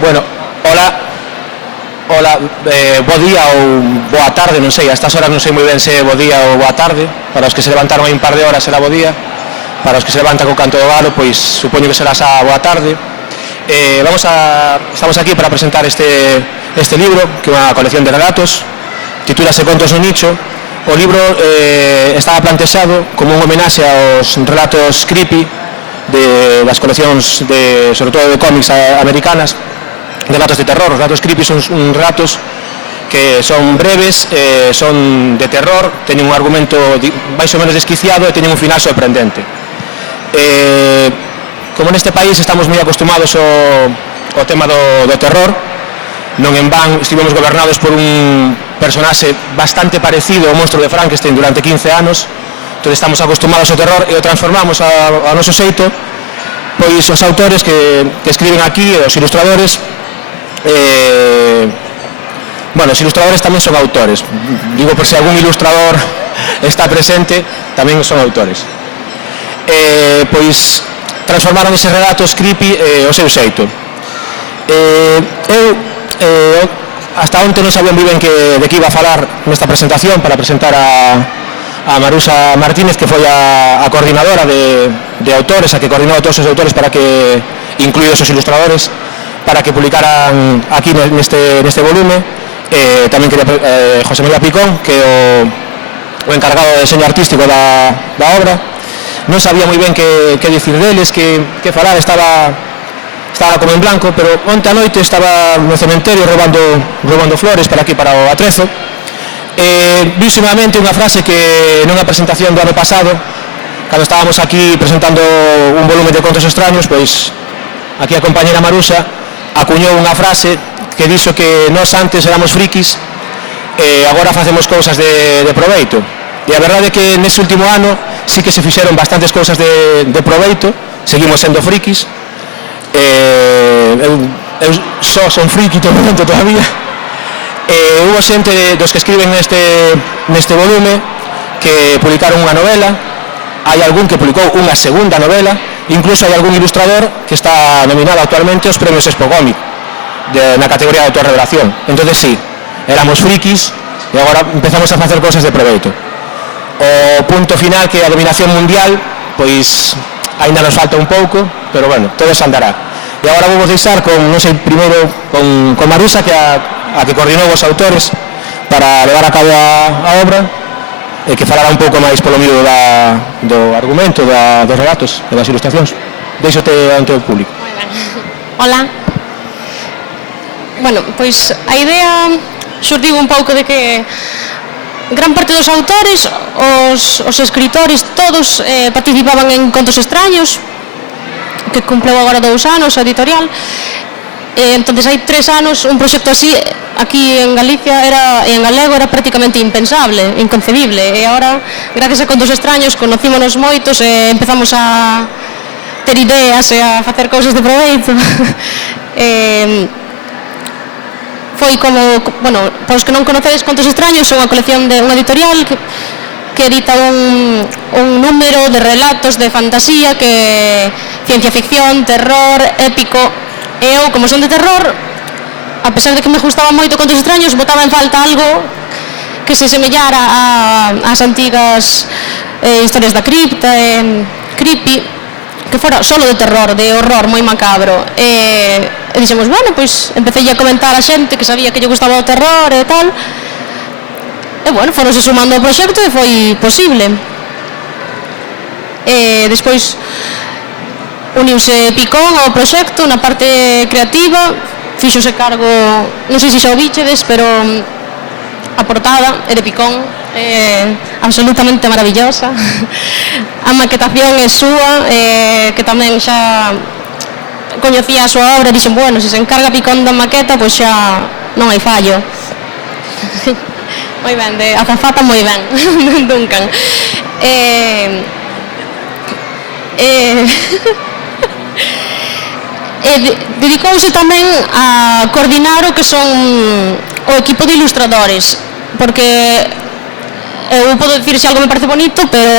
Bueno, hola, bo día ou boa tarde, non sei, a estas horas non sei moi ben se bo día ou boa tarde. Para os que se levantaron hai un par de horas será bo día, para os que se levantan co canto do galo, pois supoño que será xa boa tarde. Estamos aquí para presentar este libro, que é unha colección de relatos, titúlase Contos no nicho. O libro estaba plantexado como un homenaxe aos relatos creepy das coleccións sobre todo de cómics americanas, de relatos de terror. Os relatos creepy son relatos que son breves, son de terror, teñen un argumento máis ou menos desquiciado e teñen un final sorprendente. Como neste país estamos moi acostumados ao tema do terror, non en van estivemos gobernados por un personaxe bastante parecido ao monstro de Frankenstein durante 15 anos, entón estamos acostumados ao terror e o transformamos ao noso xeito. Pois os autores que escriben aquí, os ilustradores, os ilustradores tamén son autores, digo por se algún ilustrador está presente, tamén son autores. Pois transformaron eses relatos creepy ao seu xeito. Eu hasta onte non sabía moi ben de que iba a falar nesta presentación, para presentar a Marusa Martínez, que foi a coordinadora de autores, a que coordinou a todos os autores para que, incluídos os ilustradores, para que publicaran aquí neste volume. Tamén quería José María Picón, que é o encargado de diseño artístico da obra. Non sabía moi ben que dicir deles, que falar, estaba como en blanco, pero onte a noite estaba no cementerio roubando flores para aquí, para o Atrezo. Vísimamente unha frase que nunha presentación do ano pasado, cando estábamos aquí presentando un volumen de contos extraños, pois aquí a compañera Marusa acuñou unha frase que dixo que nós antes éramos frikis e agora facemos cousas de proveito. E a verdade é que nese último ano sí que se fixeron bastantes cousas de proveito, seguimos sendo frikis. Eu só son friki todo o momento todavía. Hubo xente dos que escriben neste volume que publicaron unha novela, hai algún que publicou unha segunda novela, incluso hai algún ilustrador que está nominado actualmente aos premios Expo Cómic na categoría de autorrevelación. Entonces sí, éramos frikis e agora empezamos a facer cosas de proveito. O punto final, que é a dominación mundial, pois ainda nos falta un pouco, pero bueno, todo se andará. E agora vamos deixar non sei, primeiro con Marusa, que a que coordinou os autores para levar a cabo a obra, e que falará un pouco máis polo miúdo do argumento, dos relatos e das ilustracións. Deixote ante o público. Hola. Bueno, pois a idea xurdiu un pouco de que gran parte dos autores, os escritores, todos participaban en Contos Extraños, que cumpleu agora 2 anos a editorial. Entonces hai 3 anos un proxecto así aquí en Galicia e en galego era prácticamente impensable, inconcebible, e agora gracias a Contos Extraños conocímonos moitos e empezamos a ter ideas e a facer cousas de proveito. Foi como, bueno, para os que non conocedes, Contos Extraños é unha colección de unha editorial que edita un número de relatos de fantasía, que ciencia ficción, terror, épico. E eu, como son de terror, a pesar de que me gustaba moito Contos Extraños, botaba en falta algo que se semellara ás antigas historias da cripta, creepy, que fora solo de terror, de horror moi macabro. E dixemos, bueno, pois empecé a comentar a xente que sabía que lle gustaba o terror e tal. E bueno, foronse sumando ao proxecto e foi posible. E despois uniuse Picón ao proxecto na parte creativa, fíxose cargo, non sei se xa o bichedes, pero a portada é de Picón, é absolutamente maravillosa. A maquetación é súa, que tamén xa coñecía a súa obra e dixen, bueno, se encarga Picón da maqueta, pois xa non hai fallo. Moi ben, de azafata moi ben, Duncan. Dedicouse tamén a coordinar o que son o equipo de ilustradores, porque eu podo dicir se algo me parece bonito, pero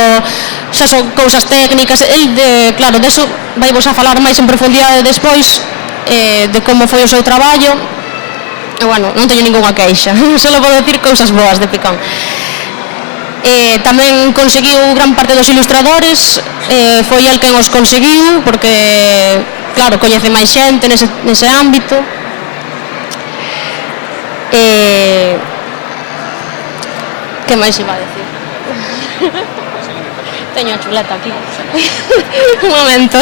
xa son cousas técnicas. Claro, deso vai vos a falar máis en profundidade despois, de como foi o seu traballo. E, bueno, non teño ningunha queixa, só podo decir cousas boas de Picón. Tamén conseguiu gran parte dos ilustradores, foi el quen os conseguiu, porque, claro, coñece máis xente nese ámbito. Que máis iba a decir? Teño a chuleta aquí. Un momento.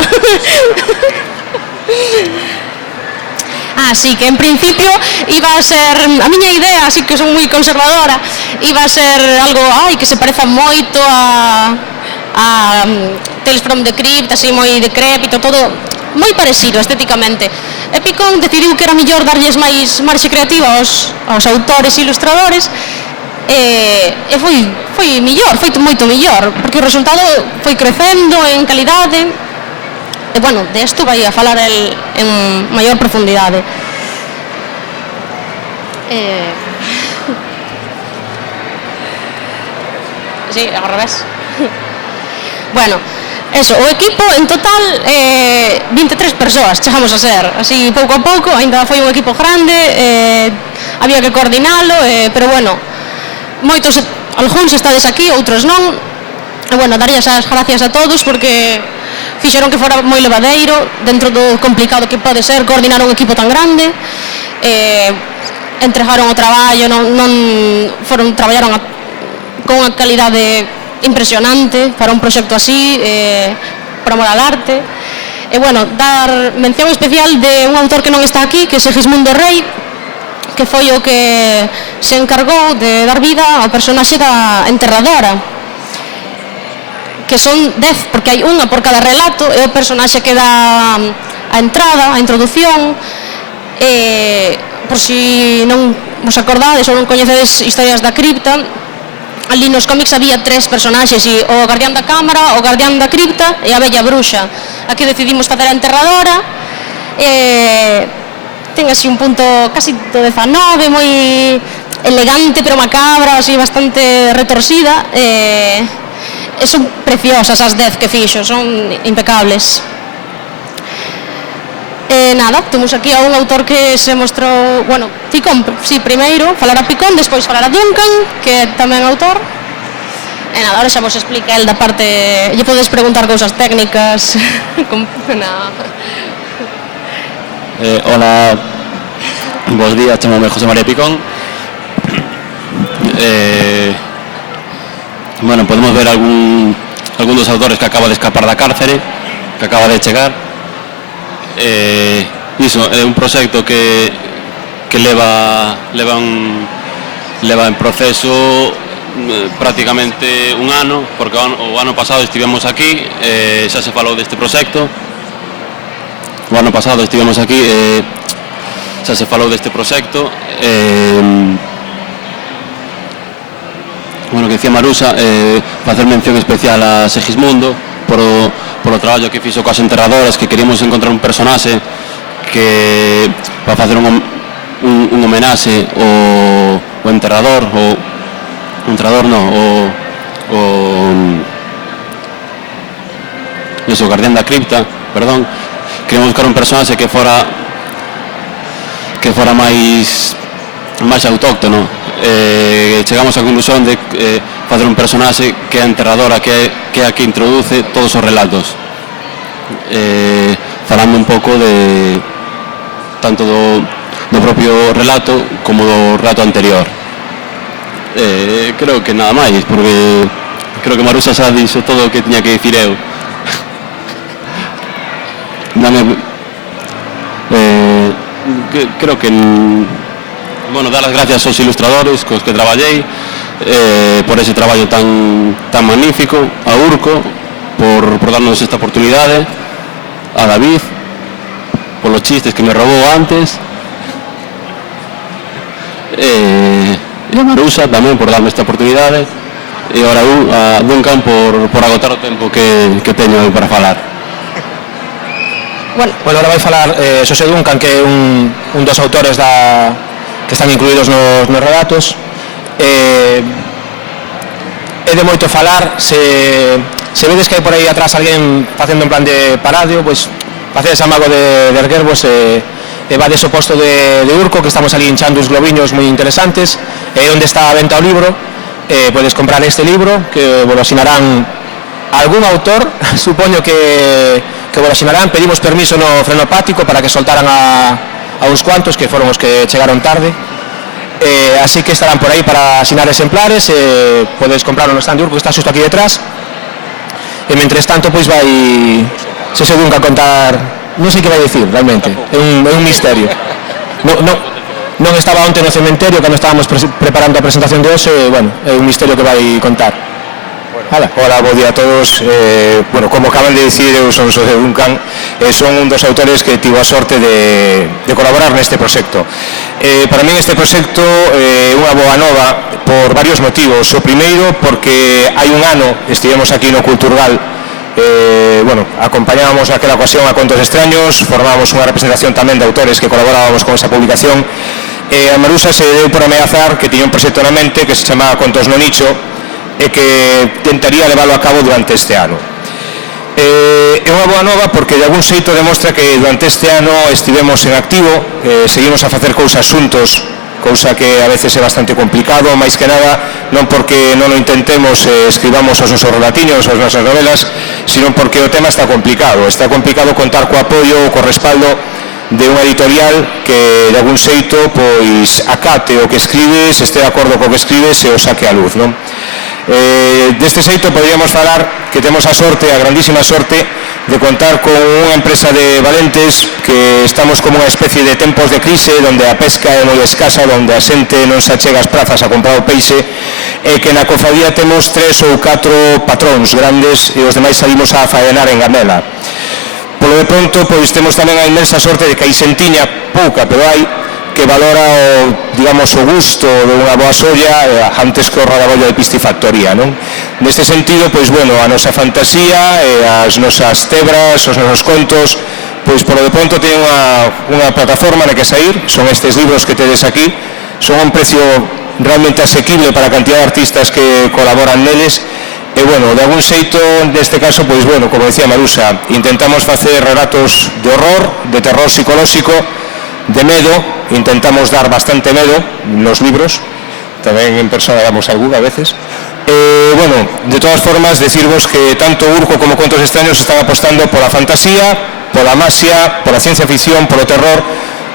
Sí, que en principio iba a ser, a miña idea, así que son moi conservadora, iba a ser algo que se pareza moito a Tales from the Crypt, así moi decrépito, todo moi parecido estéticamente. E Picón decidiu que era mellor darlles máis marxe creativa aos autores e ilustradores, e foi mellor, foi moito mellor, porque o resultado foi crecendo en calidade. E, bueno, de isto vai a falar el en maior profundidade. Sí, ao revés. Bueno, eso, o equipo en total 23 persoas chegamos a ser, así pouco a pouco, ainda foi un equipo grande, había que coordinalo, pero bueno, moitos, algúns estades aquí, outros non, e bueno, darías as gracias a todos porque fixeron que fora moi levadeiro dentro do complicado que pode ser coordinar un equipo tan grande. Entregaron o traballo, traballaron con unha calidade impresionante para un proxecto así, por amor al arte. E, bueno, dar mención especial de un autor que non está aquí, que é Segismundo Rei, que foi o que se encargou de dar vida ao personaxe da enterradora, que son 10, porque hai unha por cada relato, e o personaxe que dá a entrada, a introdución. Por si non vos acordades ou non coñecedes historias da cripta, ali nos cómics había 3 personaxes, o guardián da cámara, o guardián da cripta e a bella bruxa. Aquí decidimos facer a enterradora, ten así un punto casi do 19, moi elegante pero macabra, así bastante retorcida, son preciosas as 10 que fixo, son impecables. Nada, temos aquí a un autor que se mostrou, bueno, Picón, sí, primeiro, falará Picón, despois falará Duncan, que é tamén autor. Nada, ahora xa vos explica el da parte, lle podes preguntar cousas técnicas. Hola, bos días, chamame José María Picón. Bueno, podemos ver algún dos autores que acaba de escapar da cárcere, que acaba de chegar. Iso é un proxecto que leva en proceso prácticamente un ano, porque o ano pasado estivemos aquí, xa se falou deste proxecto. O ano pasado estivemos aquí, xa se falou deste proxecto. Bueno, que decía Marusa, facer mención especial a Segismundo por o traballo que fixo coas enterradoras, que queríamos encontrar un personaxe que para facer un homenaxe ao enterrador, o guardián da cripta, perdón. Queríamos buscar un personaxe que fora máis autóctono. Chegamos á conclusión de facer un personaxe que é a enterradora, que é a que introduce todos os relatos, falando un pouco de tanto do propio relato como do relato anterior. Creo que nada máis, porque creo que Marusa xa dixo todo o que tiña que dicir eu. Creo que dar as gracias aos ilustradores cos que traballei, por ese traballo tan magnífico, a Urco por darnos esta oportunidade, a David polos chistes que me robou antes, e a Marusa tamén por darme esta oportunidade, e ahora a Duncan por agotar o tempo que teño para falar. Bueno, ahora vai falar Xosé Duncan, que é un dos autores que están incluídos nos relatos. É de moito falar, se vedes que hai por aí atrás alguén facendo en plan de paradio, pois facedes amago de erguervos e vades ao posto de Urco, que estamos ali hinchando os globiños moi interesantes, onde está a venta o libro. Podes comprar este libro, que vos lo asinarán algún autor, supoño que vos lo asinarán. Pedimos permiso no frenopático para que soltaran a uns cuantos, que foron os que chegaron tarde. Así que estarán por aí para asinar exemplares. Podes comprarlo no stand de Urco, que está xusto aquí detrás. E mentres tanto, pois vai se nunca contar. Non sei que vai dicir, realmente. É un misterio. Non estaba onte no cementerio cando estábamos preparando a presentación de hoxe. Bueno, é un misterio que vai contar. Hola, bo día a todos. Como acaban de dicir, eu son Xosé Duncan, son un dos autores que tivo a sorte de colaborar neste proxecto. Para min este proxecto é unha boa nova por varios motivos. O primeiro, porque hai un ano estivemos aquí no Culturgal, acompañábamos naquela ocasión a Contos Extraños, formábamos unha representación tamén de autores que colaborábamos con esa publicación, e a Marusa se deu por ameazar que tiña un proxecto na mente que se chamaba Contos no Nicho e que tentaría leválo a cabo durante este ano. É unha boa nova porque de algún xeito demostra que durante este ano estivemos en activo, seguimos a facer cousas xuntos, cousa que a veces é bastante complicado, máis que nada non porque non o intentemos escribamos os nosos relatiños, as nosas novelas, sino porque o tema está complicado contar co apoio ou co respaldo de unha editorial que de algún xeito pois acate o que escribes, este de acordo co que escribes e o saque a luz, non? Deste xeito podríamos falar que temos a sorte, a grandísima sorte de contar con unha empresa de valentes, que estamos como unha especie de tempos de crise onde a pesca é moi escasa, onde a xente non se achega ás prazas a comprar o peixe, e que na cofradía temos 3 ou 4 patróns grandes e os demais salimos a faenar en gamela. Polo de pronto, pois temos tamén a inmensa sorte de que hai xentiña, pouca, pero hai, que valora o gusto dunha boa solla antes que o rodabollo de piscifactoría, non? Neste sentido, pois, a nosa fantasía e as nosas tebras, os nosos contos, pois, polo de pronto, teñen unha plataforma na que sair, son estes libros que tedes aquí, son un precio realmente asequible para a cantidad de artistas que colaboran neles, e, de algún xeito, neste caso, pois, como decía Marusa, intentamos facer relatos de horror, de terror psicolóxico, de medo, intentamos dar bastante medo nos libros, tamén en persona damos algo a veces. De todas formas, decirvos que tanto Urco como Contos Extraños están apostando pola fantasía, pola masia, pola ciencia ficción, polo terror,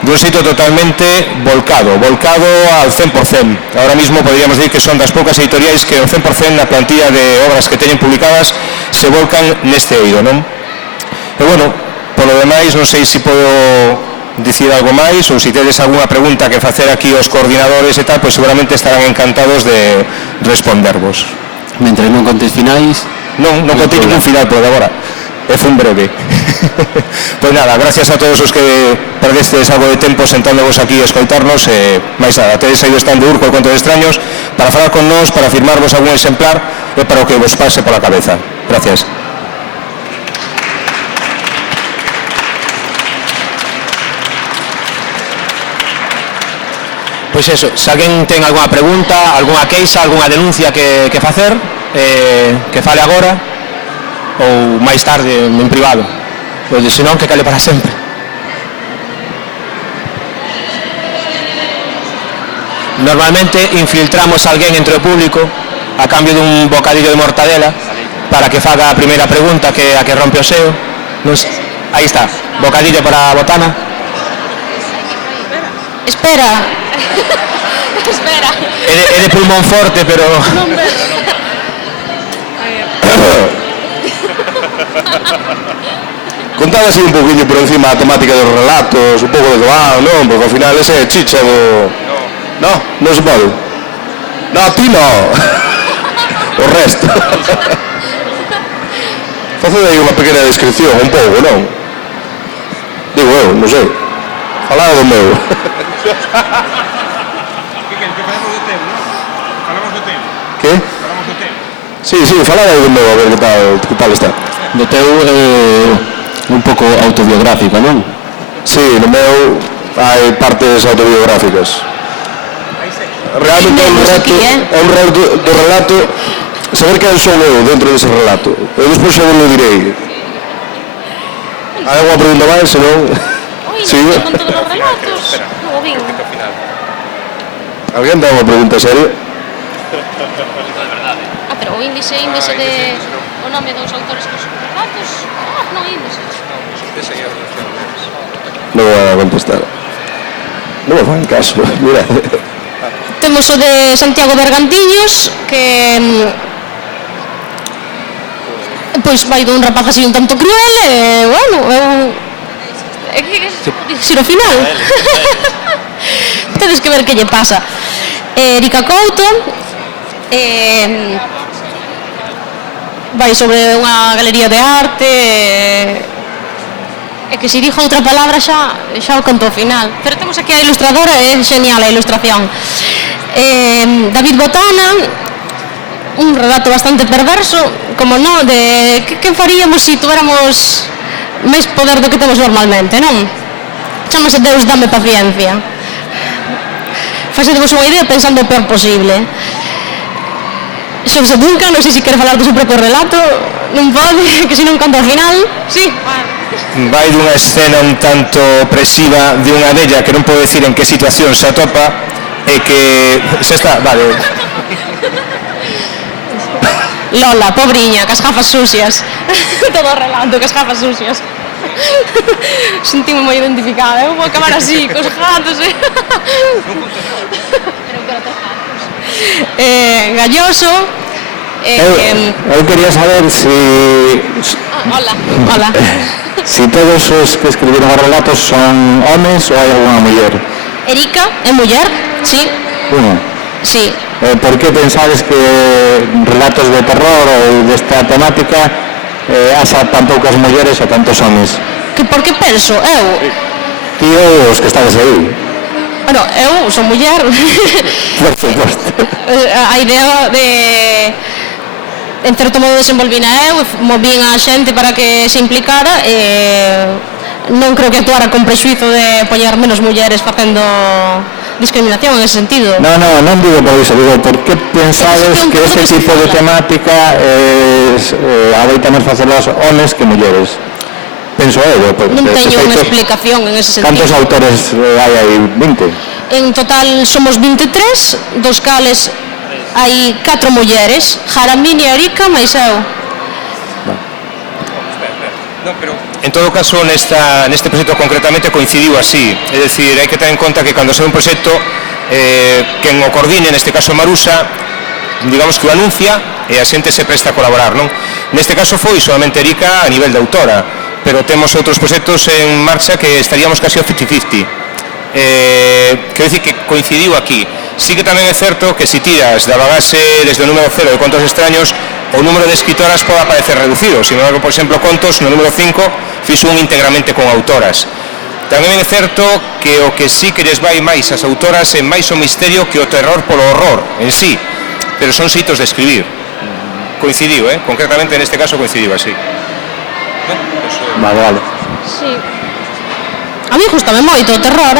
de un xeito totalmente volcado ao 100%. Ahora mismo podríamos decir que son das poucas editoriais que o 100% na plantilla de obras que teñen publicadas se volcan neste eido, non? E polo demais, non sei se podo dicir algo máis, ou se tedes algunha pregunta que facer aquí aos coordinadores e tal, pois seguramente estarán encantados de respondervos. Mentre non contes finais? Non contei ningún final por agora, foi un breve. Pois nada, gracias a todos os que perdestes algo de tempo sentándovos aquí a escoitarnos, e máis nada, tedes aí o stand de Urco e Contos Extraños para falar con nós, para firmarvos algún exemplar e para o que vos pase pola cabeza. Gracias. Pois eso, se alguén ten algunha pregunta, algunha queixa, algunha denuncia que facer, que fale agora ou máis tarde en privado, pois senón que cale para sempre. Normalmente infiltramos a alguén entre o público a cambio dun bocadillo de mortadela para que faga a primeira pregunta, que é a que rompe o seo. Aí está, bocadillo para a botana. Espera. É de pulmón forte, pero... Contad así un poquinho por encima a temática dos relatos, un pouco de que van, non? Porque ao final ese é chicha do... Non se pode? Non, a ti non. O resto. Facede aí unha pequena descripción, un pouco, non? Digo eu, non sei. Falado do meu. Que? Sí, falad aí do meu, a ver que tal está. Do teu un pouco autobiográfico, non? Sí, no meu hai partes autobiográficas. Realmente é un reto do relato saber quen son eu dentro dese relato. Eu despois xa vos lo direi. Hai unha pregunta máis, senón... Oi, Sí. con todos os relatos. Non o vin. Alguén dá unha pregunta seria? Pero o índice de... o nome dos autores dos relatos... non índice. Non vou a contestar. Non me fan caso, mira. Temos o de Santiago Bergantiños, que pois vai dun rapaz así un tanto cruel, e, bueno, si no final. Tedes que ver que lle pasa. Erika Couto, vai sobre unha galería de arte, e que se dixo outra palabra xa o conto ao final. Pero temos aquí a ilustradora, é genial a ilustración. David Botana, un relato bastante perverso, como non, de que faríamos se tuéramos máis poder do que temos normalmente, non? Chámase Deus dame paciencia. Facedemos unha idea pensando o peor posible. Xosé Duncan, non sei se quere falar do seu propio relato, non pode, que se non conta ao final. Sí, Vai dunha escena un tanto opresiva de unha vella que non podo decir en que situación se atopa e que xa está, vale. Lola, pobriña, cas gafas sucias. Todo o relato, cas gafas sucias. Sentime moi identificada, eu vou acabar así, cos gatos, Galloso. Eu quería saber si... Hola. Si todos os que escribiron os relatos son homes ou hai alguna muller? Erika é muller, sí. Unha. Sí. Por que pensades que relatos de terror ou desta temática asa tan poucas mulleres e tantos homes? Por que penso? Eu? Ti ou os que estades aí? Bueno, eu son muller. Por suposto. A idea de... En certo modo desenvolvina eu, movín a xente para que se implicara e non creo que actuara con prexuizo de poñer menos mulleres facendo discriminación en ese sentido. Non digo por iso, digo, por que pensades que este tipo de temática adoitamos facelas homes que mulleres? Penso eu. Non teño unha explicación en ese sentido. Cantos autores hai aí? 20? En total somos 23, dos cales hai 4 mulleres, Jaramini e Erika, máis eu. En todo caso, neste proxecto concretamente coincidiu así. É dicir, hai que ter en conta que cando se un proxecto quen o coordine, neste caso Marusa, digamos que o anuncia e a xente se presta a colaborar, non? Neste caso foi solamente Erika a nivel de autora, pero temos outros proxectos en marcha que estaríamos casi ao 50-50. Quero dicir que coincidiu aquí. Sí que tamén é certo que se tiras da bagaxe desde o número 0 de Contos Extraños, o número de escritoras pode aparecer reducido. Sin embargo, por exemplo, Contos, no número 5, fixo un íntegramente con autoras. Tamén é certo que o que sí que lles vai máis as autoras é máis o misterio que o terror polo horror en sí, pero son xeitos de escribir. Coincidiu, concretamente neste caso coincidiu así. Vale. Sí. A mí gustame moito o terror,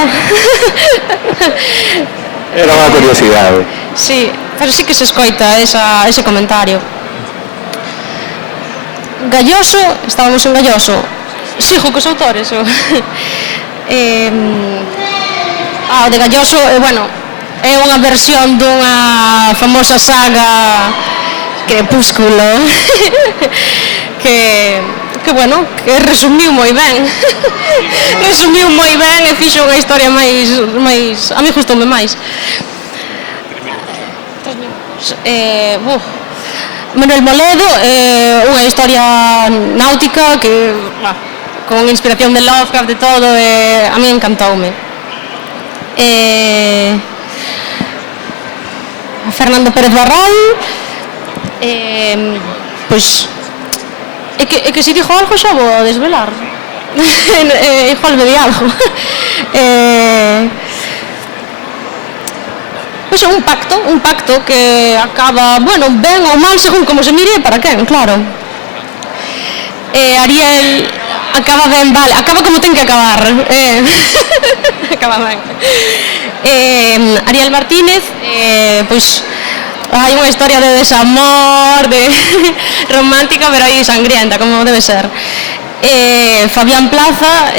Era unha curiosidade. Sí, pero sí que se escoita ese comentario. Galloso, estábamos en Galloso. Sigo cos autores. O de Galloso, bueno, é unha versión dunha famosa saga Crepúsculo que bueno, que resumiu moi ben. Resumiu moi ben e fixo unha historia máis a mí gustoume máis. 3 minutos. Manuel Moledo, unha historia náutica que con inspiración de Lovecraft de todo, a mí encantoume. Fernando Pérez Barral, pois é que se dixo algo xa vou desvelar. Igual me di algo. Pois é un pacto que acaba, bueno, ben ou mal según como se mire, para quen, claro. Ariel acaba ben, vale, acaba como ten que acabar. Acaba ben. Ariel Martínez, pois hai unha historia de desamor, de romántica, pero aí sangrienta, como debe ser. Fabián Plaza,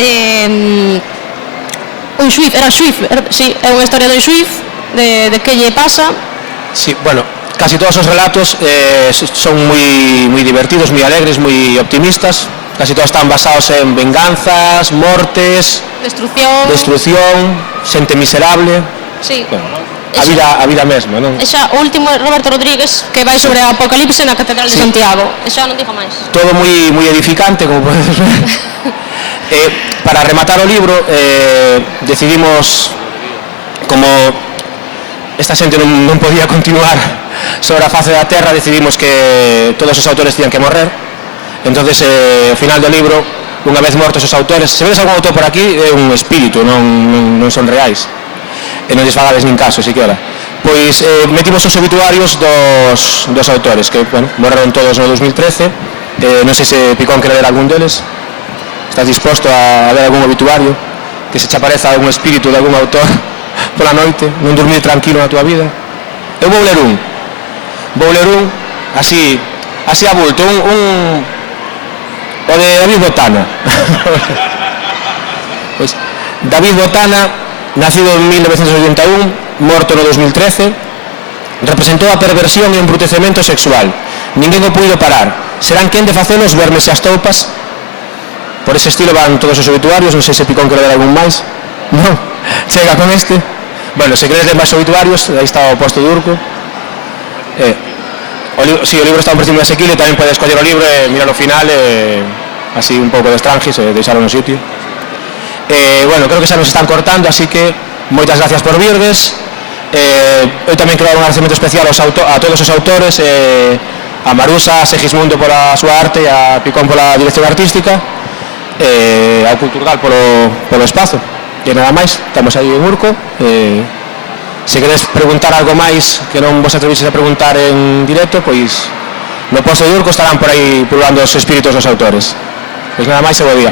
un xuiz, era xuiz, sí, é unha historia do xuiz, de que lle pasa. Sí, bueno, casi todos os relatos son moi divertidos, moi alegres, moi optimistas. Casi todos están basados en venganzas, mortes, destrucción, xente miserable. Sí. Bueno, a vida mesma, non? E xa o último é Roberto Rodríguez, que vai sobre a Apocalipse na Catedral de Santiago. E xa non digo máis. Todo moi edificante, como podes ver. Para rematar o libro, decidimos, como esta xente non podía continuar sobre a face da terra, decidimos que todos os autores tiñan que morrer. Entonces, ao final do libro, unha vez mortos os autores, se vedes algún autor por aquí, é un espírito, non son reais. E non lles fagades nin caso, siquiera. Pois metimos os obituarios dos autores, que, bueno, morreron todos no 2013. Non sei se Picón quere ver algún deles. Estás disposto a ver algún obituario? Que se che apareza algún espírito de algún autor pola noite, non dormir tranquilo na tua vida? Eu vou ler un, así a bulto, o de David Botana. Pues, David Botana, nacido en 1981, morto no 2013, representou a perversión e o embrutecemento sexual. Ninguén o puido parar. Serán quen de facelos vermes e as toupas? Por ese estilo van todos os obituarios. Non sei se Picón quere ver algún máis. Non, chega con este. Bueno, se queres ler máis obituarios, aí está o posto de Urco. Si, o libro está un precio moi asequible, tamén podes coller o libro e mirar o final, así un pouco de estranjis, e deixalo no sitio. Bueno, creo que xa nos están cortando, así que moitas gracias por virdes. Eu tamén quero dar un agradecemento especial a todos os autores, a Marusa, a Segismundo pola súa arte, e a Picón pola dirección artística, ao Culturgal polo espazo. E nada máis, estamos aí en Urco. Se queres preguntar algo máis que non vos atrevises a preguntar en directo, pois no posto de Urco estarán por aí pululando os espíritos dos autores. Pois nada máis e bo día.